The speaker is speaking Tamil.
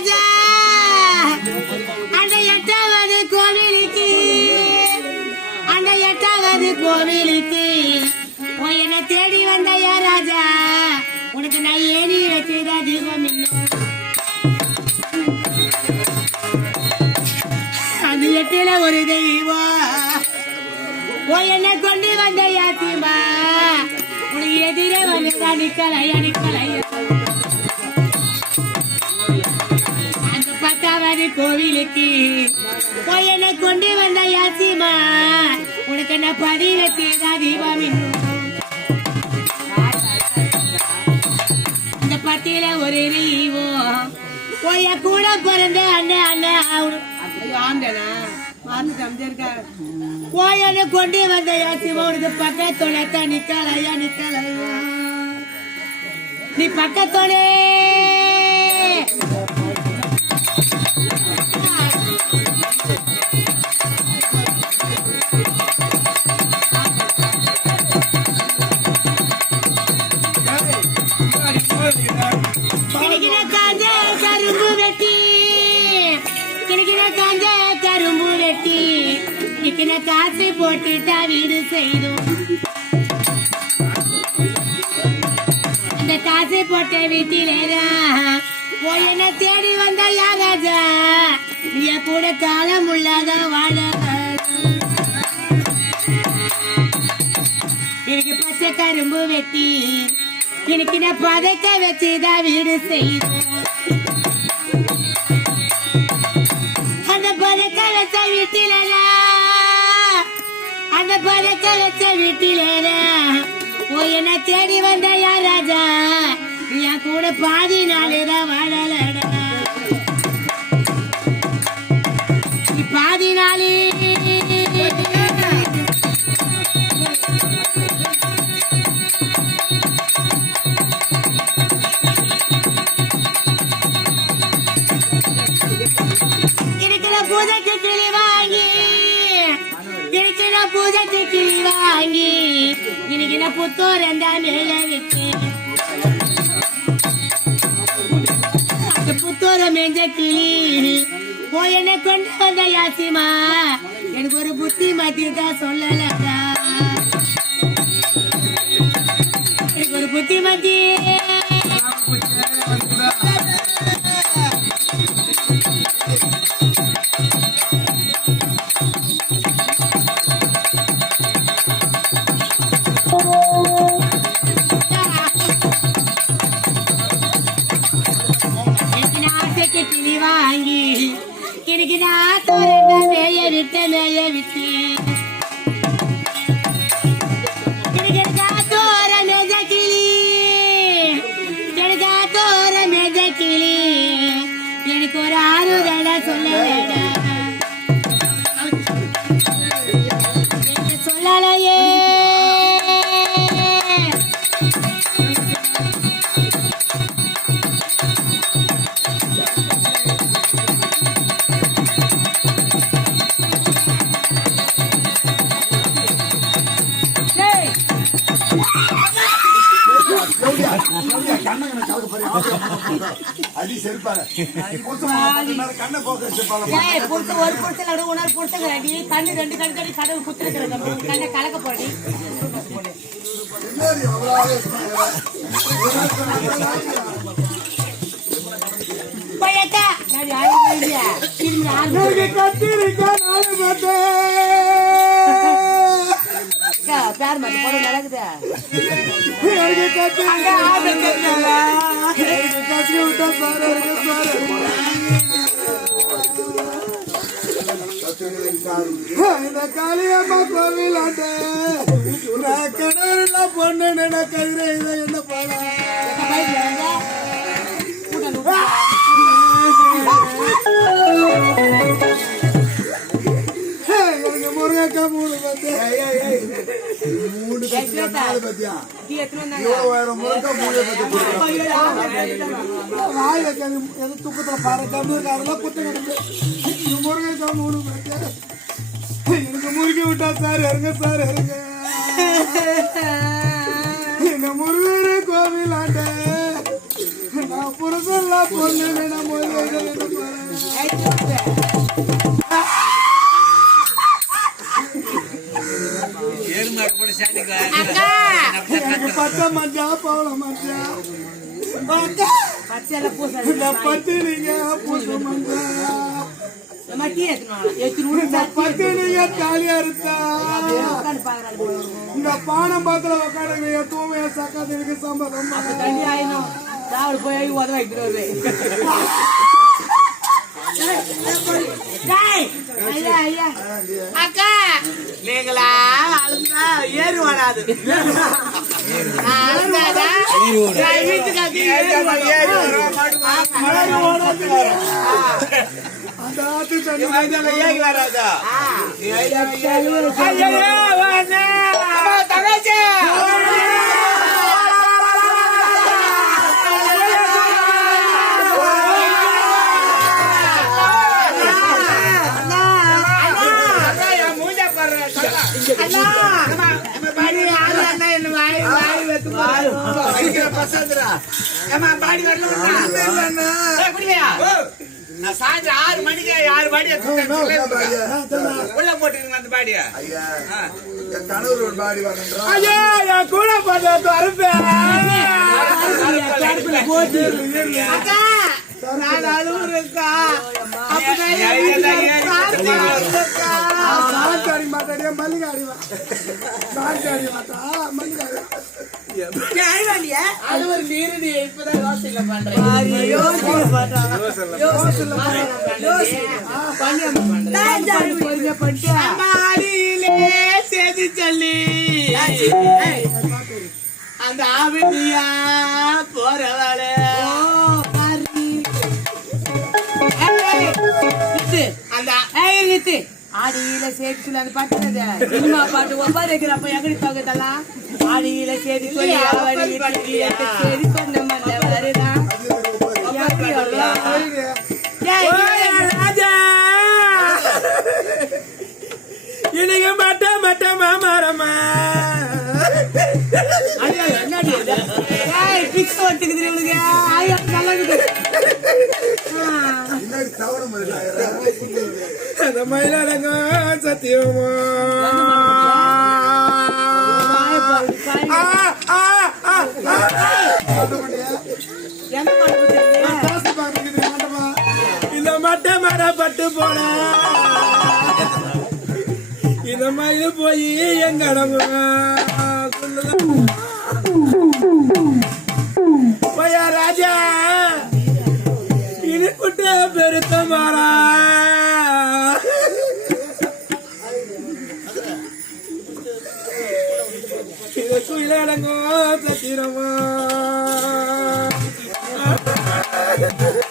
ராஜா. அந்த எட்டாவது கோவிலுக்கு அந்த எட்டாவது கோவிலுக்கு உன் என்னை தேடி வந்தையா ராஜா? உனக்கு நான் ஏறி வச்சுதா தீபம் அந்த எட்டில ஒரு தெய்வம். ஓ என்னை கொண்டு வந்த யாத்திமா உனக்கு எதிரே வந்து நிக்கலையா நிக்கலையா பத்தாவது கோவிலுக்கு. போய் கொண்டு வந்த யாத்திமா உனக்கு என்ன பதினெட்டு தான் தீபம் இந்த பத்தியில ஒரு நீவோ போய் கூட பிறந்த அண்ணன் அண்ணன் அவனு ஆண்டனா? என்னை கொண்டு வந்த யாத்திமா உனக்கு பக்கத்தோட நிக்கலையா நிக்கலையா? நீ பக்கத்தோடே. இருக்கிற காசை போட்டு வீடு செய்தோம். இந்த காசை போட்ட வீட்டிலேரா போய் என்ன தேடி வந்த யாராஜா? நீ கூட காலம் உள்ளாத வாழ. எனக்கு பச்சை கரும்பு வெட்டி எனக்கு நான் பதக்க வச்சுதான் வீடு செய்தோம். அந்த பதக்க வச்ச வீட்டில அந்த பதைக்க வச்ச வீட்டிலேரா ஓ என்ன தேடி வந்த யா ராஜா? என் கூட பாதி நாளேதான் வாழலடா. பாதி நாளே இருக்கிற புத்தோர் புத்தோர மேஞ்ச கிளி போய் என்ன கொண்டு வந்த யாசிமா. எனக்கு ஒரு புத்தி மாத்திட்டா சொல்லலடா எனக்கு ஒரு புத்தி மாத்தி அடி கண்ணை போக்க ஒரு உணர் புடிச்சங்கடி கண்ணு ரெண்டு கண்ணு கடி கடவுள் குத்துருக்கிற கண்ணை கலக்க போடி போயட்டா நான் யாரும் கத்திரிக்காய் பேர் மட்டும் போட நடக்குது காளியம்மா கோவில் பொண்ணு நினைக்கிறேன் இதை என்ன பண்ண நாலு பத்தியா? ஆயிரம் முருங்கக்காய் மூணு பத்து வாயில கறி எது துக்கத்துல பாரு கம்மி அதெல்லாம் குத்த கிடக்கு இது முருங்கக்காய் மூணு பத்தியா எனக்கு முருகி விட்டா சார் இறங்க சார் இறங்க. எங்க முருகர் கோவில் ஆண்ட. நான் புருஷன்லாம் பொண்ணு அக்கா பச்சை மஞ்சா பவள மஞ்சா. பத்திரிங்க பூச மஞ்சா. தாலியா பாக்குறாங்க இந்த பானம் பாத்துல உட்காடுங்க தூமைய சக்காதனுக்கு சம்மதம். தண்ணி ஆயிடும் சாப்பிட போய் உதவ வைக்கிறது ஐயா ஐயா அக்கா நீங்களா அழுந்தா ஏறு வராது. அழுந்தாதா சாயந்தரம் ஆறு மணிக்கு ஆறு பாடிய உள்ள போட்டுருங்க அந்த பாடிய ஐயா என் கணவர் ஒரு பாடி கூட அறுப்பேன் அக்கா நான் மாட்டா அது ஒரு நீருடி இப்பதான் யோசனை பண்றேன். அம்மாடியிலே செய்தி சொல்லி. அந்த ஆவினியா போறவளே. அந்த ஆடியில சேதி சொல்லி அந்த பாட்டு என்னது? சினிமா பாட்டு ஒவ்வொரு இருக்கிறப்ப எங்கடி தகுதெல்லாம் ஆடியில சேதி சொல்லி ஆவடி சேதி சொன்ன மாதிரி வருதா? எப்படி வரலாம்? ஏய், ராஜா! இன்னைக்கு மட்ட மட்ட மாமரமா ஐயா, என்னடி அந்த மயிலாடங்க சத்தியமா இந்த மட்டை மர பட்டு போன இந்த மயில் போய் எங்க போயா Yeah.